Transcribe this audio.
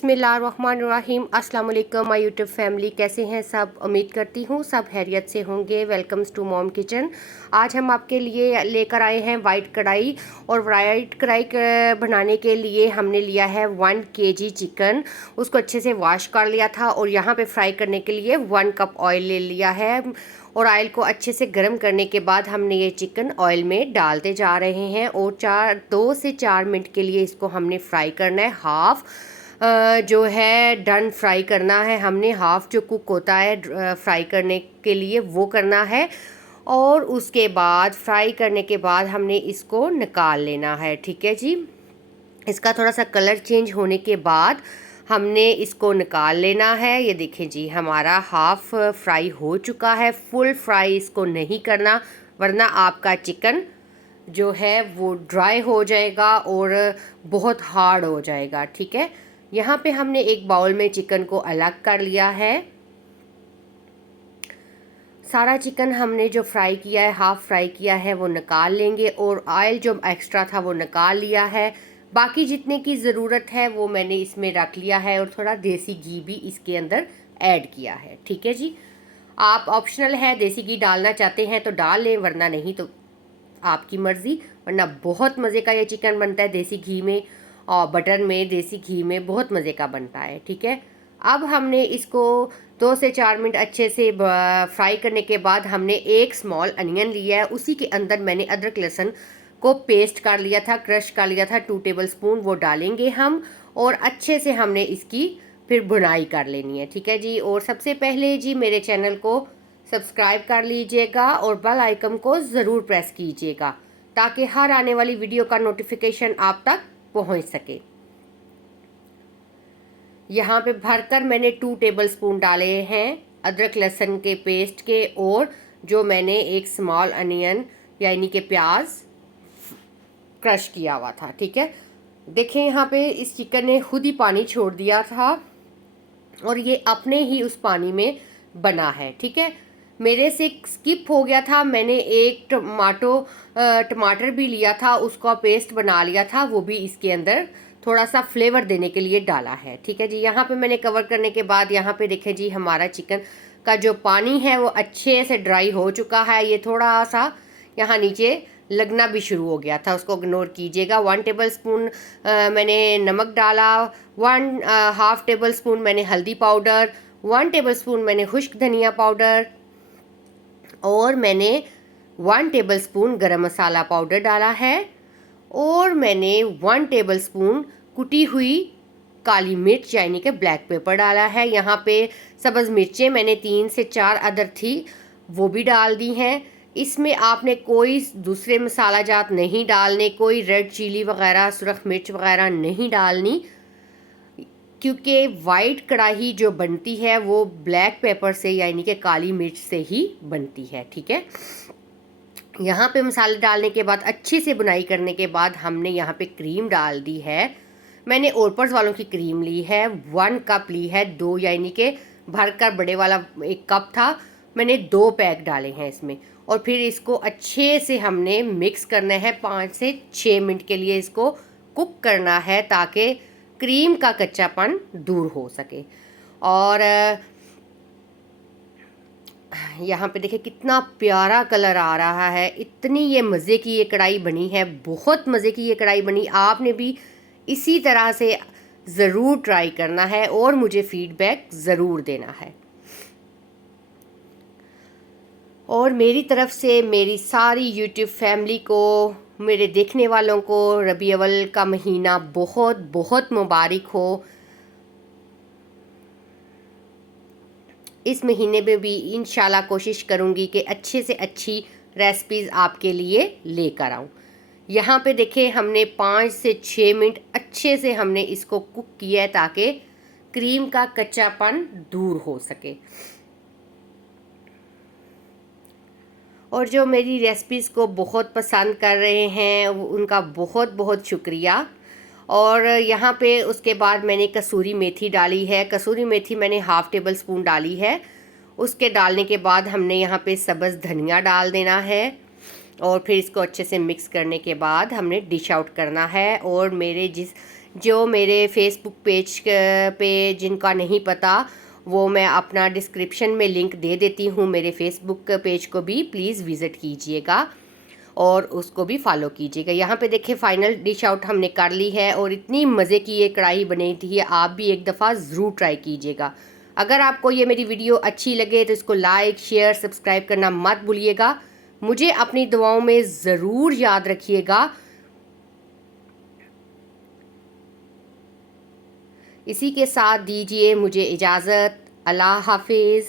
बिस्मिल्लाहिर्रहमानिर्रहीम। अस्सलाम वालेकुम माय यूट्यूब फैमिली, कैसे हैं सब? उम्मीद करती हूँ सब खैरियत से होंगे। Welcomes to Mom Kitchen. आज हम आपके लिए लेकर आए हैं वाइट कढ़ाई। और वाइट कढ़ाई बनाने के लिए हमने लिया है 1 kg चिकन। उसको अच्छे से वॉश कर लिया था और यहाँ पे फ्राई करने के लिए 1 कप ऑयल ले लिया है। और ऑयल को अच्छे से गर्म करने के बाद हमने ये चिकन ऑयल में डालते जा रहे हैं और 2 से 4 मिनट के लिए इसको हमने फ्राई करना है। हाफ़ जो है डन फ्राई करना है हमने, हाफ़ जो कुक होता है फ्राई करने के लिए वो करना है। और उसके बाद फ्राई करने के बाद हमने इसको निकाल लेना है। ठीक है जी। इसका थोड़ा सा कलर चेंज होने के बाद हमने इसको निकाल लेना है। ये देखें जी, हमारा हाफ़ फ्राई हो चुका है। फुल फ्राई इसको नहीं करना, वरना आपका चिकन जो है वो ड्राई हो जाएगा और बहुत हार्ड हो जाएगा। ठीक है। यहाँ पे हमने एक बाउल में चिकन को अलग कर लिया है। सारा चिकन हमने जो फ्राई किया है, हाफ़ फ्राई किया है, वो निकाल लेंगे और ऑयल जो एक्स्ट्रा था वो निकाल लिया है। बाकी जितने की ज़रूरत है वो मैंने इसमें रख लिया है और थोड़ा देसी घी भी इसके अंदर ऐड किया है। ठीक है जी। आप ऑप्शनल है, देसी घी डालना चाहते हैं तो डाल लें, वरना नहीं तो आपकी मर्ज़ी। वरना बहुत मज़े का ये चिकन बनता है देसी घी में और बटर में, देसी घी में बहुत मज़े का बनता है। ठीक है। अब हमने इसको 2 से 4 मिनट अच्छे से फ्राई करने के बाद हमने एक स्मॉल अनियन लिया है। उसी के अंदर मैंने अदरक लहसुन को पेस्ट कर लिया था, क्रश कर लिया था, 2 टेबल स्पून वो डालेंगे हम। और अच्छे से हमने इसकी फिर भुनाई कर लेनी है। ठीक है जी। और सबसे पहले जी मेरे चैनल को सब्सक्राइब कर लीजिएगा और बेल आइकन को ज़रूर प्रेस कीजिएगा ताकि हर आने वाली वीडियो का नोटिफिकेशन आप तक पहुंच सके। यहाँ पे भरकर मैंने 2 टेबल स्पून डाले हैं अदरक लहसुन के पेस्ट के, और जो मैंने एक स्मॉल अनियन यानी कि प्याज क्रश किया हुआ था। ठीक है। देखें यहाँ पे इस चिकन ने खुद ही पानी छोड़ दिया था और ये अपने ही उस पानी में बना है। ठीक है। मेरे से स्किप हो गया था, मैंने एक टमाटर भी लिया था, उसका पेस्ट बना लिया था, वो भी इसके अंदर थोड़ा सा फ्लेवर देने के लिए डाला है। ठीक है जी। यहाँ पे मैंने कवर करने के बाद यहाँ पे देखें जी, हमारा चिकन का जो पानी है वो अच्छे से ड्राई हो चुका है। ये थोड़ा सा यहाँ नीचे लगना भी शुरू हो गया था, उसको इग्नोर कीजिएगा। 1 टेबल स्पून मैंने नमक डाला, 1/2 टेबल स्पून मैंने हल्दी पाउडर, 1 टेबल स्पून मैंने खुश्क धनिया पाउडर और मैंने 1 टेबल स्पून गरम मसाला पाउडर डाला है। और मैंने 1 टेबल स्पून कुटी हुई काली मिर्च यानी कि ब्लैक पेपर डाला है। यहाँ पे सब्ज़ मिर्चें मैंने 3 से 4 अदर थी, वो भी डाल दी हैं। इसमें आपने कोई दूसरे मसाला जात नहीं डालने, कोई रेड चिली वगैरह, सुरख मिर्च वगैरह नहीं डालनी, क्योंकि वाइट कढ़ाई जो बनती है वो ब्लैक पेपर से यानी कि काली मिर्च से ही बनती है। ठीक है। यहाँ पे मसाले डालने के बाद अच्छे से बुनाई करने के बाद हमने यहाँ पे क्रीम डाल दी है। मैंने ओरपर्स वालों की क्रीम ली है, 1 कप ली है, 2 यानी कि भरकर बड़े वाला 1 कप था, मैंने 2 पैक डाले हैं इसमें। और फिर इसको अच्छे से हमने मिक्स करना है, 5 से 6 मिनट के लिए इसको कुक करना है ताकि क्रीम का कच्चापन दूर हो सके। और यहाँ पे देखिए कितना प्यारा कलर आ रहा है। इतनी ये मज़े की ये कढ़ाई बनी है, बहुत मज़े की ये कढ़ाई बनी। आपने भी इसी तरह से ज़रूर ट्राई करना है और मुझे फीडबैक ज़रूर देना है। और मेरी तरफ से मेरी सारी यूट्यूब फैमिली को, मेरे देखने वालों को रबी अव्वल का महीना बहुत बहुत मुबारक हो। इस महीने में भी इंशाल्लाह कोशिश करूँगी कि अच्छे से अच्छी रेसिपीज़ आपके लिए लेकर आऊँ। यहाँ पे देखें हमने 5 से 6 मिनट अच्छे से हमने इसको कुक किया है ताकि क्रीम का कच्चापन दूर हो सके। और जो मेरी रेसिपीज़ को बहुत पसंद कर रहे हैं उनका बहुत बहुत शुक्रिया। और यहाँ पे उसके बाद मैंने कसूरी मेथी डाली है। कसूरी मेथी मैंने 1/2 टेबल स्पून डाली है। उसके डालने के बाद हमने यहाँ पे सब्ज़ धनिया डाल देना है और फिर इसको अच्छे से मिक्स करने के बाद हमने डिश आउट करना है। और मेरे जो मेरे फेसबुक पेज पे जिनका नहीं पता, वो मैं अपना डिस्क्रिप्शन में लिंक दे देती हूँ। मेरे फेसबुक पेज को भी प्लीज़ विज़िट कीजिएगा और उसको भी फॉलो कीजिएगा। यहाँ पे देखिए फाइनल डिश आउट हमने कर ली है और इतनी मज़े की ये कढ़ाई बनी थी, आप भी एक दफ़ा ज़रूर ट्राई कीजिएगा। अगर आपको ये मेरी वीडियो अच्छी लगे तो इसको लाइक शेयर सब्सक्राइब करना मत भूलिएगा। मुझे अपनी दुआओं में ज़रूर याद रखिएगा। इसी के साथ दीजिए मुझे इजाज़त। अल्लाह हाफिज़।